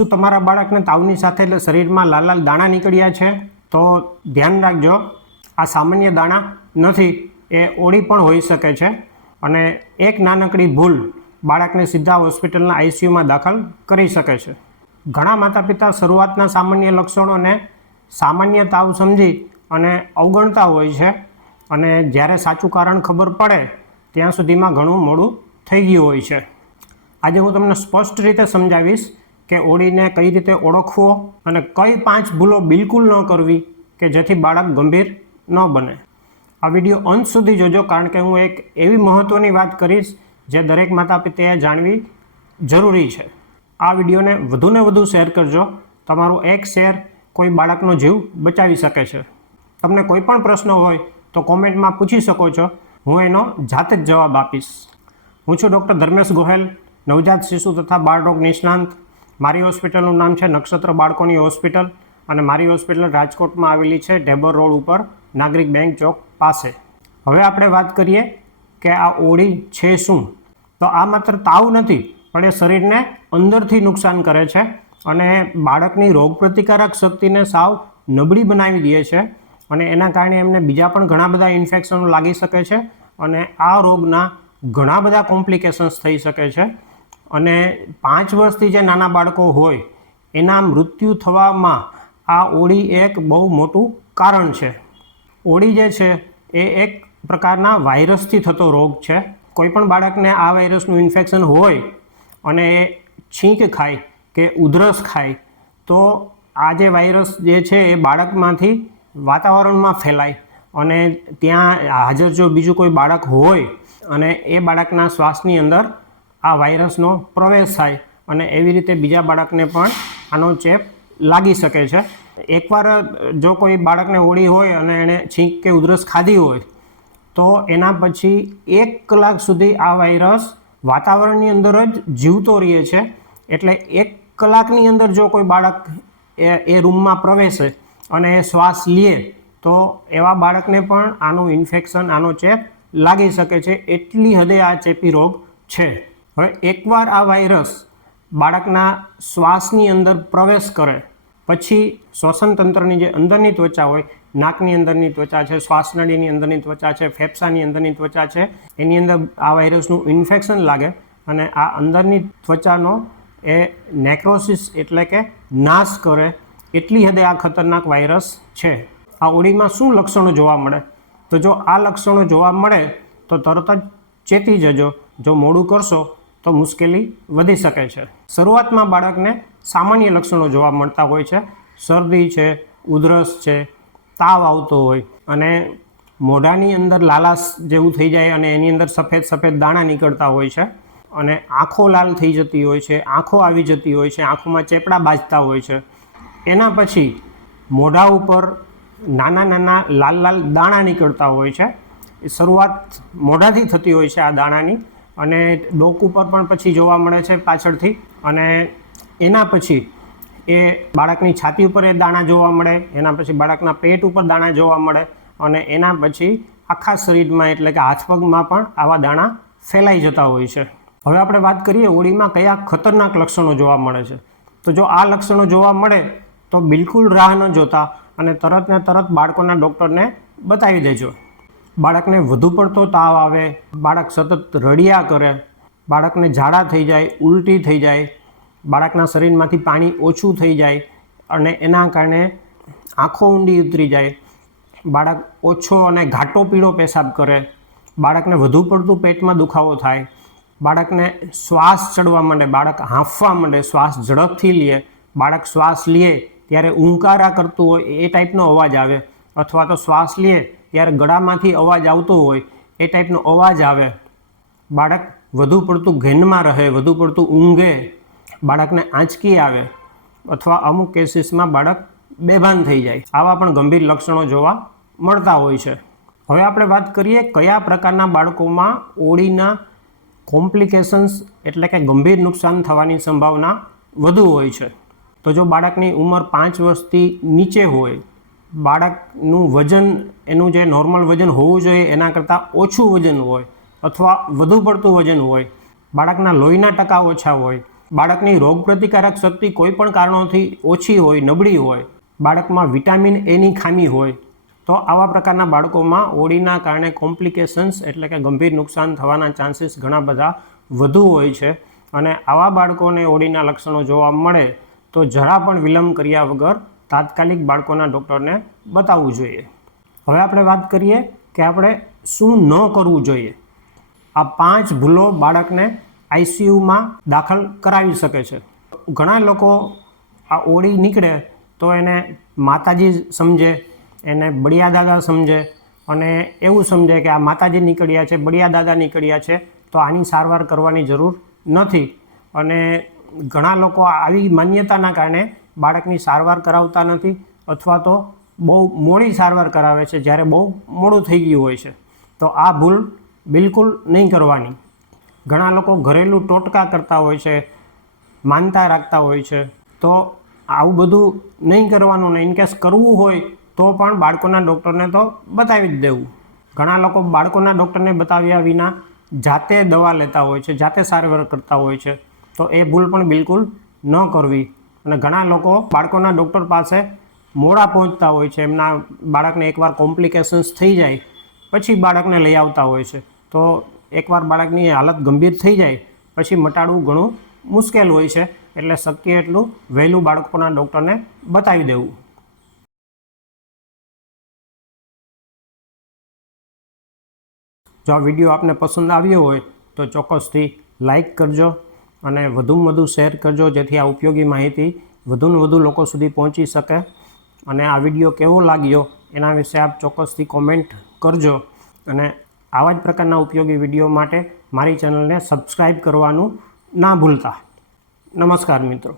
શું તમારા બાળકને તાવની સાથે શરીરમાં લાલ લાલ દાણા નીકળ્યા છે? તો ધ્યાન રાખજો, આ સામાન્ય દાણા નથી, એ ઓળી પણ હોઈ શકે છે. અને એક નાનકડી ભૂલ બાળકને સીધા હોસ્પિટલના આઈસીયુમાં દાખલ કરી શકે છે. ઘણા માતા પિતા શરૂઆતના સામાન્ય લક્ષણોને સામાન્ય તાવ સમજી અને અવગણતા હોય છે, અને જ્યારે સાચું કારણ ખબર પડે ત્યાં સુધીમાં ઘણું મોડું થઈ ગયું હોય છે. આજે હું તમને સ્પષ્ટ રીતે સમજાવીશ કે ઓળીને કઈ રીતે ઓળખવો અને કઈ 5 ભૂલો બિલકુલ ન કરવી કે જેથી બાળક ગંભીર ન બને. આ વિડીયો અંત સુધી જોજો, કારણ કે હું એક એવી મહત્ત્વની વાત કરીશ જે દરેક માતા પિતાએ જાણવી જરૂરી છે. આ વિડીયોને વધુને વધુ શેર કરજો. તમારું એક શેર કોઈ બાળકનો જીવ બચાવી શકે છે. તમને કોઈ પણ પ્રશ્ન હોય તો કોમેન્ટમાં પૂછી શકો છો, હું એનો જાતે જ જવાબ આપીશ. હું છું ડૉક્ટર ધર્મેશ ગોહેલ, નવજાત શિશુ તથા બાળરોગ નિષ્ણાંત. મારી હોસ્પિટલનું નામ છે નક્ષત્ર બાળકોની હોસ્પિટલ, અને મારી હોસ્પિટલ રાજકોટમાં આવેલી છે, ઢેબર રોડ ઉપર, નાગરિક બેંક ચોક પાસે. હવે આપણે વાત કરીએ કે આ ઓળી છે શું. તો આ માત્ર તાવ નથી, પણ એ શરીરને અંદરથી નુકસાન કરે છે અને બાળકની રોગપ્રતિકારક શક્તિને સાવ નબળી બનાવી દે છે, અને એના કારણે એમને બીજા પણ ઘણા બધા ઇન્ફેક્શનો લાગી શકે છે, અને આ રોગના ઘણા બધા કોમ્પ્લિકેશન્સ થઈ શકે છે. અને 5 વર્ષથી જે નાના બાળકો હોય એના મૃત્યુ થવામાં આ ઓળી એક બહુ મોટું કારણ છે. ઓળી જે છે એ એક પ્રકારના વાયરસથી થતો રોગ છે. કોઈ પણ બાળકને આ વાયરસનું ઇન્ફેક્શન હોય અને એ છીંક ખાય કે ઉધરસ ખાય તો આ જે વાયરસ જે છે એ બાળકમાંથી વાતાવરણમાં ફેલાય, અને ત્યાં હાજર જો બીજું કોઈ બાળક હોય અને એ બાળકના શ્વાસની અંદર આ વાયરસનો પ્રવેશ થાય, અને એવી રીતે બીજા બાળકને પણ આનો ચેપ લાગી શકે છે. એકવાર જો કોઈ બાળકને ઓળી હોય અને એણે છીંક કે ઉધરસ ખાધી હોય તો એના પછી 1 કલાક સુધી આ વાયરસ વાતાવરણની અંદર જ જીવતો રહે છે. એટલે 1 કલાકની અંદર જો કોઈ બાળક એ રૂમમાં પ્રવેશે અને એ શ્વાસ લે તો એવા બાળકને પણ આનું ઇન્ફેક્શન, આનો ચેપ લાગી શકે છે. એટલી હદે આ ચેપી રોગ છે. હવે એકવાર આ વાયરસ બાળકના શ્વાસની અંદર પ્રવેશ કરે પછી શ્વસન તંત્રની જે અંદરની ત્વચા હોય, નાકની અંદરની ત્વચા છે, શ્વાસનળીની અંદરની ત્વચા છે, ફેફસાની અંદરની ત્વચા છે, એની અંદર આ વાયરસનું ઇન્ફેક્શન લાગે અને આ અંદરની ત્વચાનો એ નેક્રોસિસ એટલે કે નાશ કરે. એટલી હદે આ ખતરનાક વાયરસ છે. આ ઓળીમાં શું લક્ષણો જોવા મળે? તો જો આ લક્ષણો જોવા મળે તો તરત જ ચેતી જજો. જો મોડું કરશો તો મુશ્કેલી વધી શકે છે. શરૂઆતમાં બાળકને સામાન્ય લક્ષણો જોવા મળતા હોય છે. શરદી છે, ઉધરસ છે, તાવ આવતો હોય, અને મોઢાની અંદર લાલાશ જેવું થઈ જાય, અને એની અંદર સફેદ સફેદ દાણા નીકળતા હોય છે, અને આંખો લાલ થઈ જતી હોય છે, આંખો આવી જતી હોય છે, આંખોમાં ચેપડા બાજતા હોય છે. એના પછી મોઢા ઉપર નાના નાના લાલ લાલ દાણા નીકળતા હોય છે. શરૂઆત મોઢાથી થતી હોય છે આ દાણાની, અને ડોક ઉપર પણ પછી જોવા મળે છે પાછળથી, અને એના પછી એ બાળકની છાતી ઉપર એ દાણા જોવા મળે, એના પછી બાળકના પેટ ઉપર દાણા જોવા મળે, અને એના પછી આખા શરીરમાં એટલે કે હાથ પગમાં પણ આવા દાણા ફેલાઈ જતા હોય છે. હવે આપણે વાત કરીએ ઓળીમાં કયા ખતરનાક લક્ષણો જોવા મળે છે. તો જો આ લક્ષણો જોવા મળે તો બિલકુલ રાહ ન જોતા અને તરત ને તરત બાળકોના ડૉક્ટરને બતાવી દેજો. બાળકને વધુ પડતો તાવ આવે, બાળક સતત રડ્યા કરે, બાળકને ઝાડા થઈ જાય, ઉલટી થઈ જાય, બાળકના શરીરમાંથી પાણી ઓછું થઈ જાય અને એના કારણે આંખો ઊંડી ઉતરી જાય, બાળક ઓછો અને ઘાટો પીળો પેશાબ કરે, બાળકને વધુ પડતું પેટમાં દુખાવો થાય, બાળકને શ્વાસ ચડવા માંડે, બાળક હાંફવા માંડે, શ્વાસ ઝડપથી લે, બાળક શ્વાસ લે ત્યારે ઊંકારા કરતું હોય એ ટાઈપનો અવાજ આવે, અથવા તો શ્વાસ લે ત્યારે ગળામાંથી અવાજ આવતો હોય એ ટાઈપનો અવાજ આવે, બાળક વધુ પડતું ઘેનમાં રહે, વધુ પડતું ઊંઘે, બાળકને આંચકી આવે, અથવા અમુક કેસીસમાં બાળક બેભાન થઈ જાય. આવા પણ ગંભીર લક્ષણો જોવા મળતા હોય છે. હવે આપણે વાત કરીએ કયા પ્રકારના બાળકોમાં ઓળીના કોમ્પ્લિકેશન્સ એટલે કે ગંભીર નુકસાન થવાની સંભાવના વધુ હોય છે. તો જો બાળકની ઉંમર 5 વર્ષથી નીચે હોય, બાળકનું વજન એનું જે નોર્મલ વજન હોવું જોઈએ એના કરતાં ઓછું વજન હોય, અથવા વધુ પડતું વજન હોય, બાળકના લોહીના ટકા ઓછા હોય, બાળકની રોગપ્રતિકારક શક્તિ કોઈ પણ કારણોથી ઓછી હોય, નબળી હોય, બાળકમાં વિટામિન એની ખામી હોય, તો આવા પ્રકારના બાળકોમાં ઓળીના કારણે કોમ્પ્લિકેશન્સ એટલે કે ગંભીર નુકસાન થવાના ચાન્સીસ ઘણા બધા વધુ હોય છે. અને આવા બાળકોને ઓળીના લક્ષણો જોવા મળે તો જરા પણ વિલંબ કર્યા વગર તાત્કાલિક બાળકોના ડૉક્ટરને બતાવવું જોઈએ. હવે આપણે વાત કરીએ કે આપણે શું ન કરવું જોઈએ. આ 5 ભૂલો બાળકને આઈસીયુમાં દાખલ કરાવી શકે છે. ઘણા લોકો આ ઓળી નીકળે તો એને માતાજી સમજે, એને બળિયા દાદા સમજે અને એવું સમજે કે આ માતાજી નીકળ્યા છે, બળિયા દાદા નીકળ્યા છે, તો આની સારવાર કરવાની જરૂર નથી. અને ઘણા લોકો આવી માન્યતાના કારણે બાળકની સારવાર કરાવતા નથી અથવા તો બહુ મોડી સારવાર કરાવે છે જ્યારે બહુ મોડું થઈ ગયું હોય છે. તો આ ભૂલ બિલકુલ નહીં કરવાની. ઘણા લોકો ઘરેલું ટોટકા કરતા હોય છે, માનતા રાખતા હોય છે, તો આવું બધું નહીં કરવાનું. ને ઇનકેસ કરવું હોય તો પણ બાળકોના ડૉક્ટરને તો બતાવી જ દેવું. ઘણા લોકો બાળકોના ડૉક્ટરને બતાવ્યા વિના જાતે દવા લેતા હોય છે, જાતે સારવાર કરતા હોય છે, તો એ ભૂલ પણ બિલકુલ ન કરવી. અને ઘણા લોકો બાળકોના ડૉક્ટર પાસે મોડા પહોંચતા હોય છે. એમના બાળકને એકવાર કોમ્પ્લિકેશન્સ થઈ જાય પછી બાળકને લઈ આવતા હોય છે. તો એકવાર બાળકની હાલત ગંભીર થઈ જાય પછી મટાડવું ઘણું મુશ્કેલ હોય છે. એટલે શક્ય એટલું વહેલું બાળકોના ડૉક્ટરને બતાવી દેવું. જો આ વિડીયો આપને પસંદ આવ્યો હોય તો ચોક્કસથી લાઈક કરજો અને વધુમાં વધુ શેર કરજો, જેથી આ ઉપયોગી માહિતી વધુને વધુ લોકો સુધી પહોંચી શકે. અને આ વિડીયો કેવો લાગ્યો એના વિશે આપ ચોક્કસથી કોમેન્ટ કરજો. અને આવા જ પ્રકારના ઉપયોગી વિડીયો માટે મારી ચેનલને સબસ્ક્રાઈબ કરવાનું ના ભૂલતા. નમસ્કાર મિત્રો.